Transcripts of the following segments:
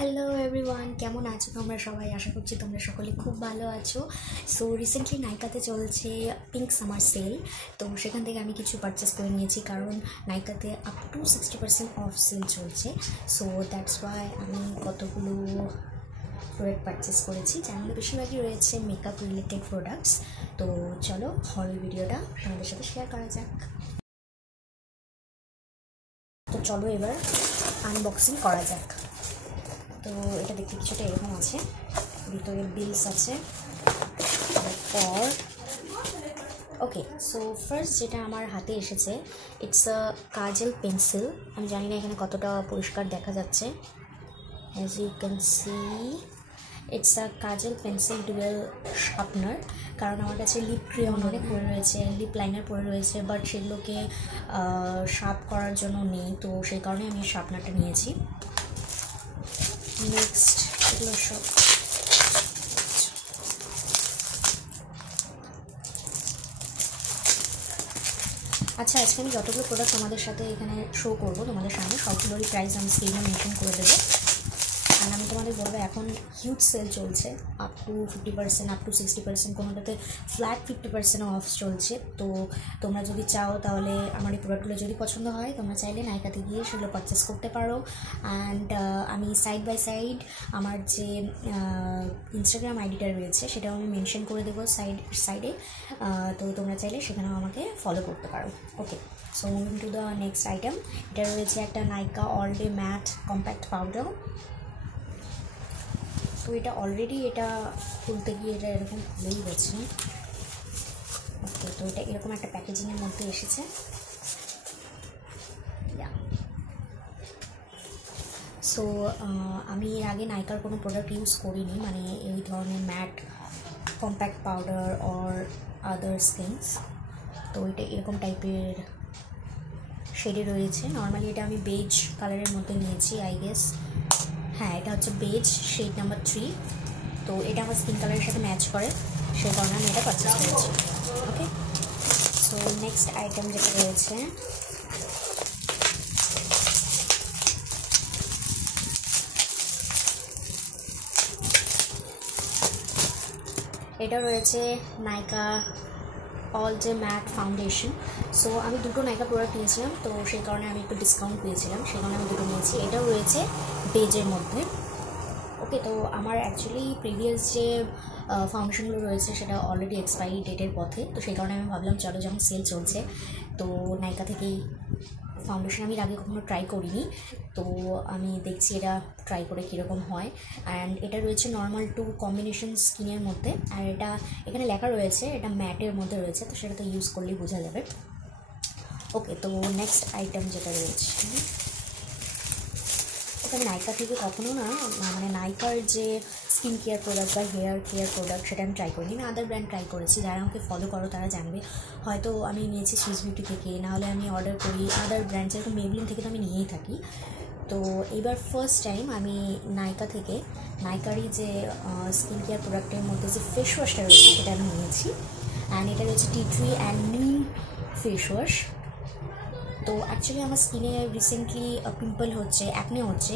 Hello everyone, কেমন আছো তোমরা সবাই? আশা করছি তোমরা সকলে খুব ভালো আছো। সো রিসেন্টলি নাইকাতে চলছে পিঙ্ক সামার সেল, তো সেখান থেকে আমি কিছু পারচেস করে নিয়েছি, কারণ নাইকাতে আপ টু 60% অফ সেল চলছে। সো দ্যাটস ওয়াই আমি কতগুলো প্রোডাক্ট পারচেস করেছি, যার মধ্যে বেশিরভাগই রয়েছে মেকআপ রিলেটেড প্রোডাক্টস। তো চলো হল ভিডিওটা তোমাদের সাথে শেয়ার করা যাক। তো চলো এবার আনবক্সিং করা যাক। তো এটা দেখতে কিছুটা এরকম আছে, ভিতরে বিলস আছে। তারপর ওকে, সো ফার্স্ট যেটা আমার হাতে এসেছে, ইটস আ কাজল পেন্সিল। আমি জানি না এখানে কতটা পরিষ্কার দেখা যাচ্ছে। As you can see, it's a kajal pencil dual sharpener. কারণ আমার কাছে লিপ ক্রেয়ন অনেক পড়ে রয়েছে, লিপ লাইনার পড়ে রয়েছে, বাট সেগুলোকে শার্প করার জন্য নেই, তো সেই কারণে আমি শার্পনারটা নিয়েছি। নেক্সট এগুলো সব আচ্ছা, আজকে আমি যতগুলো প্রোডাক্ট তোমাদের সাথে এখানে শো করবো তোমাদের সামনে, সবগুলোরই প্রাইস আমি স্ক্রিনে মেনশন করে দেবো। আর আমি তোমাদের বলবো, এখন হিউজ সেল চলছে, আপ টু 50%, আপ টু 60%, কোনোটাতে ফ্ল্যাট 50% অফ চলছে। তো তোমরা যদি চাও তাহলে আমার এই প্রোডাক্টগুলো যদি পছন্দ হয়, তোমরা চাইলে নাইকাতে গিয়ে সেগুলো পারচেস করতে পারো। অ্যান্ড আমি সাইড বাই সাইড আমার যে ইনস্টাগ্রাম আইডিটা রয়েছে সেটাও আমি মেনশন করে দেবো সাইডে। তো তোমরা চাইলে সেখানেও আমাকে ফলো করতে পারো। Okay, so moving to the next item. এটা রয়েছে একটা Nykaa all day matte compact powder. তো এটা অলরেডি এটা খুলতে গিয়ে এটা এরকম খুলেই গেছে। ওকে, তো এটা এরকম একটা প্যাকেজিংয়ের মধ্যে এসেছে। সো আমি এর আগে নাইকার কোনো প্রোডাক্ট ইউজ করিনি, মানে এই ধরনের matte compact powder or others things. তো এটা এরকম টাইপের শেডে রয়েছে। নর্মালি এটা আমি বেজ কালারের মধ্যে নিয়েছি, আই গেস। হ্যাঁ, এটা হচ্ছে বেজ শেড নাম্বার 3। তো এটা আমার স্কিন কালারের সাথে ম্যাচ করে, সেই কারণে আমি এটা পারচেস করেছি। ওকে, সো নেক্সট আইটেম যেটা রয়েছে, এটা রয়েছে Nykaa all day matte foundation. So আমি দুটো নাইকা প্রোডাক্ট নিয়েছিলাম, তো সেই কারণে আমি একটু ডিসকাউন্ট পেয়েছিলাম, সেই কারণে আমি দুটো নিয়েছি। এটাও রয়েছে বেজের মধ্যে। ওকে, তো আমার অ্যাকচুয়ালি প্রিভিয়াস যে ফাউন্ডেশনগুলো রয়েছে সেটা অলরেডি এক্সপায়ারি ডেটের পথে, তো সেই কারণে আমি ভাবলাম চলো যখন সেল চলছে, তো নাইকা থেকেই ফাউন্ডেশন আমি আগে কখনো ট্রাই করিনি, তো আমি দেখছি এটা ট্রাই করে কীরকম হয়। অ্যান্ড এটা রয়েছে নর্মাল টু কম্বিনেশন স্কিনের মধ্যে, আর এটা এখানে লেখা রয়েছে এটা ম্যাটের মধ্যে রয়েছে, তো সেটা তো ইউজ করলেই বোঝা যাবে। ওকে, তো নেক্সট আইটেম যেটা রয়েছে, এটা আমি নাইকা থেকে কখনো না, মানে নাইকার যে স্কিন কেয়ার প্রোডাক্ট বা হেয়ার কেয়ার প্রোডাক্ট সেটা আমি ট্রাই করিনি, আমি আদার ব্র্যান্ড ট্রাই করেছি। যারা আমাকে ফলো করো তারা জানবে, হয়তো আমি নিয়েছি সুইস বিউটি থেকে, নাহলে আমি অর্ডার করি আদার ব্র্যান্ড, যেরকম মেবলিন থেকে তো আমি নিয়েই থাকি। তো এবার ফার্স্ট টাইম আমি নাইকা থেকে নাইকারই যে স্কিন কেয়ার প্রোডাক্টের মধ্যে যে ফেস ওয়াশটা রয়েছে সেটা আমি নিয়েছি। অ্যান্ড এটা রয়েছে টি ট্রি অ্যান্ড নিম ফেস ওয়াশ। তো অ্যাকচুয়ালি আমার স্কিনে রিসেন্টলি পিম্পল হচ্ছে, অ্যাকনে হচ্ছে,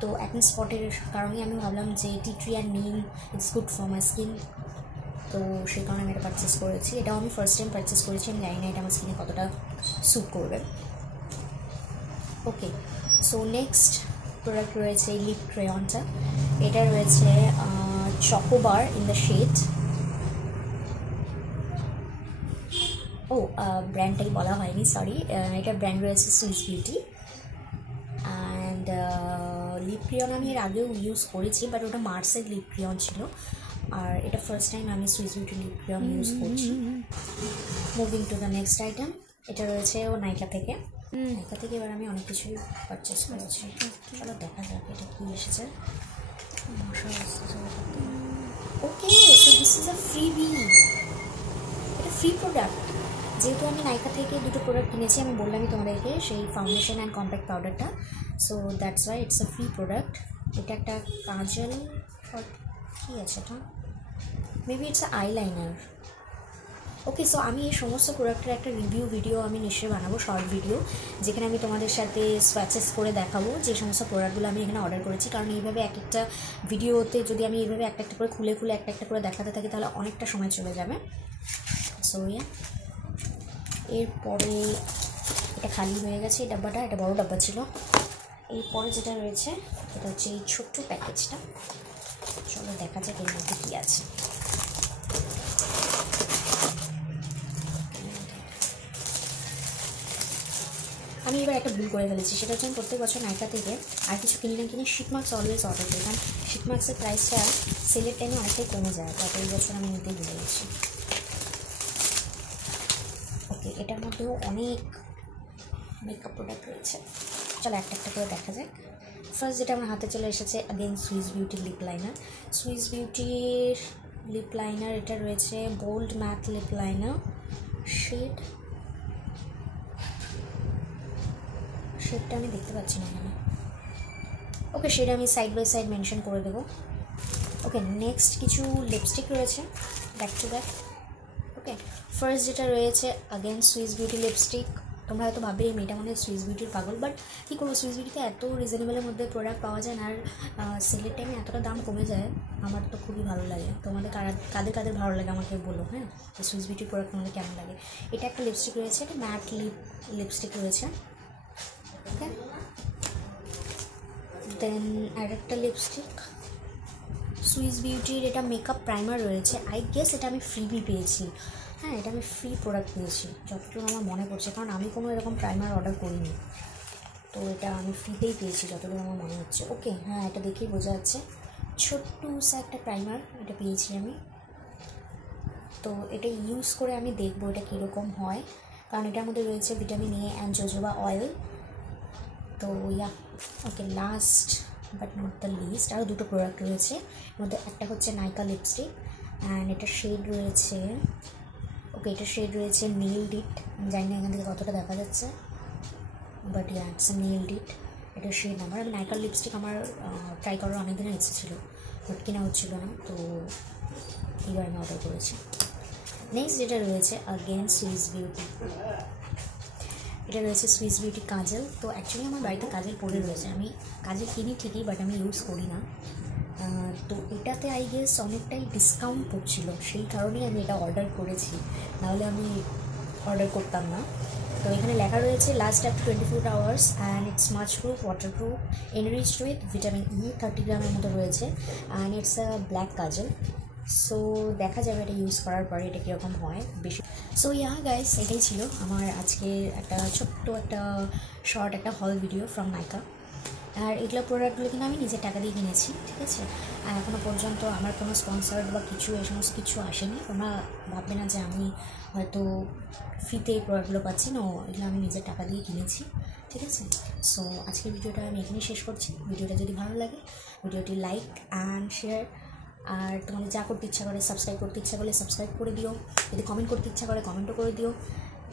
তো অ্যাকনে স্পটের কারণে আমি ভাবলাম যে টি ট্রি অ্যান্ড নিম it's good for my skin, তো সেই কারণে আমি এটা পারচেস করেছি। এটাও আমি ফার্স্ট টাইম পারচেস করেছি, আমি জানি না এটা আমার স্কিনে কতটা স্যুট করবে। ওকে, সো নেক্সট প্রোডাক্ট রয়েছে লিপ ক্রেয়নটা। এটা রয়েছে চকোবার ইন দ্য শেড। ব্র্যান্ডটাই বলা হয়নি, সরি। এটা ব্র্যান্ড রয়েছে Swiss beauty. And lip crayon আমি এর আগেও ইউজ করেছি, বাট ওটা মার্সের লিপ ক্রেয়ন ছিল, আর এটা ফার্স্ট টাইম আমি Swiss beauty lip crayon use করছি। Moving to the next item, এটা রয়েছে ও নাইকা থেকে। নাইকা থেকে এবার আমি অনেক কিছুই পারচেস করেছি, চলো দেখা যাক এটা কী এসেছে। ওকে, সো দিস ইজ আ ফ্রিবি, এটা ফ্রি প্রোডাক্ট। যেহেতু আমি নাইকা থেকে দুটো প্রোডাক্ট কিনেছি, আমি বললামই তোমাদেরকে, সেই ফাউন্ডেশন অ্যান্ড কম্প্যাক্ট পাউডারটা, so that's why it's a free product. এটা একটা কাজল, কী আছে এটা, maybe it's a eyeliner. Okay, so আমি এই সমস্ত প্রোডাক্টের একটা রিভিউ ভিডিও আমি নিশ্চয়ই বানাবো, শর্ট ভিডিও, যেখানে আমি তোমাদের সাথে সোয়াচেস করে দেখাবো যে সমস্ত প্রোডাক্টগুলো আমি এখানে অর্ডার করেছি। কারণ এইভাবে এক একটা ভিডিওতে যদি আমি এইভাবে একটা একটা করে খুলে খুলে একটা একটা করে দেখাতে থাকি তাহলে অনেকটা সময় চলে যাবে। সো এরপরে এটা খালি হয়ে গেছে এই ডাব্বাটা, এটা বড় ডাব্বা ছিল। এরপরে যেটা রয়েছে এটা হচ্ছে এই ছোট্ট প্যাকেজটা। চলো দেখা যাক এর মধ্যে কী আছে। আমি এবার একটা ভুল করে ফেলেছি, সেটা হচ্ছে আমি প্রত্যেক বছর নাইকা থেকে আর কিছু কিনি না কিনে শিটমার্কস অলওয়েজ অর্ডার করি, কারণ শিটমার্কসের প্রাইসটা সেলের টাইমে অনেকটাই কমে যায়, তো এই বছর আমি নিতেই ভুলে গেছি। ওকে, এটার মধ্যেও অনেক মেকআপ প্রোডাক্ট রয়েছে, চলো একটা একটা করে দেখা যাক। ফার্স্ট যেটা আমার হাতে চলে এসেছে অ্যাগেন সুইস বিউটির লিপ লাইনার। সুইস বিউটির লিপ লাইনার এটা রয়েছে বোল্ড ম্যাট লিপ লাইনার, শেডটা আমি দেখতে পাচ্ছি না এখানে। ওকে, শেড আমি সাইড বাই সাইড মেনশন করে দেবো। ওকে, নেক্সট কিছু লিপস্টিক রয়েছে back to back. Okay, first যেটা রয়েছে অ্যাগেন সুইস বিউটি লিপস্টিক। তোমরা হয়তো ভাববে এই মেয়েটা মানে সুইস বিউটির পাগল, বাট কী করবো, সুইস বিউটিতে এত রিজনেবলের মধ্যে প্রোডাক্ট পাওয়া যায় না, আর সেলের টাইমে এতটা দাম কমে যায়, আমার তো খুবই ভালো লাগে। তোমাদের কাদের কাদের ভালো লাগে আমাকে বলো, হ্যাঁ, সুইস বিউটির প্রোডাক্ট তোমাদের কেমন লাগে। এটা একটা লিপস্টিক রয়েছে, এটা ম্যাট লিপস্টিক রয়েছে। ওকে, দেন আর একটা লিপস্টিক সুইস বিউটির, এটা মেকআপ প্রাইমার রয়েছে। আই গেস এটা আমি ফ্রিবি পেয়েছি, হ্যাঁ এটা আমি ফ্রি প্রোডাক্ট পেয়েছি যতটুকু আমার মনে পড়ছে, কারণ আমি কোনো এরকম প্রাইমার অর্ডার করিনি, তো এটা আমি ফ্রিতেই পেয়েছি যতটুকু আমার মনে হচ্ছে। ওকে, হ্যাঁ এটা দেখেই বোঝা যাচ্ছে ছোট্টুসা একটা প্রাইমার এটা পেয়েছি আমি। তো এটা ইউজ করে আমি দেখবো এটা কীরকম হয়, কারণ এটার মধ্যে রয়েছে vitamin A and jojoba oil. তো okay, last but not the least আরও দুটো প্রোডাক্ট রয়েছে, এর মধ্যে একটা হচ্ছে নাইকা লিপস্টিক অ্যান্ড এটা শেড রয়েছে, ওকে এটা শেড রয়েছে নেইলড ইট। আমি জানি না এখান থেকে কতটা দেখা যাচ্ছে, বাট ইটস নেইলড ইট, এটা শেড নাম্বার। আমি নাইকার লিপস্টিক আমার ট্রাই করার অনেক দিনের ইচ্ছে ছিল, বাট কেনা হচ্ছিলো না, তো এবার আমি অর্ডার করেছি। নেক্সট যেটা রয়েছে অ্যাগেন সুইস বিউটি, এটা রয়েছে সুইস বিউটি কাজল। তো অ্যাকচুয়ালি আমার বাড়িতে কাজল পড়ে রয়েছে, আমি কাজল কিনি ঠিকই, বাট আমি ইউজ করি না। তো এটাতে আই গেস অনেকটাই ডিসকাউন্ট পড়ছিল, সেই কারণেই আমি এটা অর্ডার করেছি, নাহলে আমি অর্ডার করতাম না। তো এখানে লেখা রয়েছে last up to 24 hours and it's much proof, water proof, enriched with vitamin E, 30 গ্রামের মতো রয়েছে and it's a black Kajal. So দেখা যাবে এটা ইউজ করার পরে এটা কীরকম হয় বেশি। সো গাইস, এটাই ছিল আমার আজকে একটা ছোট্ট একটা শর্ট একটা হল ভিডিও ফ্রম নাইকা। আর এগুলো প্রোডাক্টগুলো কিন্তু আমি নিজের টাকা দিয়ে কিনেছি, ঠিক আছে। আর এখনও পর্যন্ত আমার কোনো স্পন্সার্ড বা কিছু এই সমস্ত কিছু আসেনি, তোমরা ভাববে না যে আমি হয়তো ফ্রিতে এই প্রোডাক্টগুলো পাচ্ছি না, এগুলো আমি নিজের টাকা দিয়ে কিনেছি, ঠিক আছে। সো আজকের ভিডিওটা আমি এখানেই শেষ করছি। ভিডিওটা যদি ভালো লাগে ভিডিওটি লাইক অ্যান্ড শেয়ার, আর তোমাদের যা করতে ইচ্ছা করে, সাবস্ক্রাইব করতে ইচ্ছা করলে সাবস্ক্রাইব করে দিও, যদি কমেন্ট করতে ইচ্ছা করে কমেন্টও করে দিও,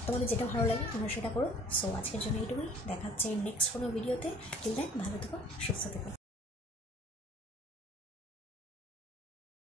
তোমাদের যেটা ভালো লাগে তোমরা সেটা করো। সো আজকের জন্য এইটুকুই, দেখা হচ্ছে নেক্সট কোনো ভিডিওতে। টিল দেন ভালো থেকো, সুস্থ থেকো।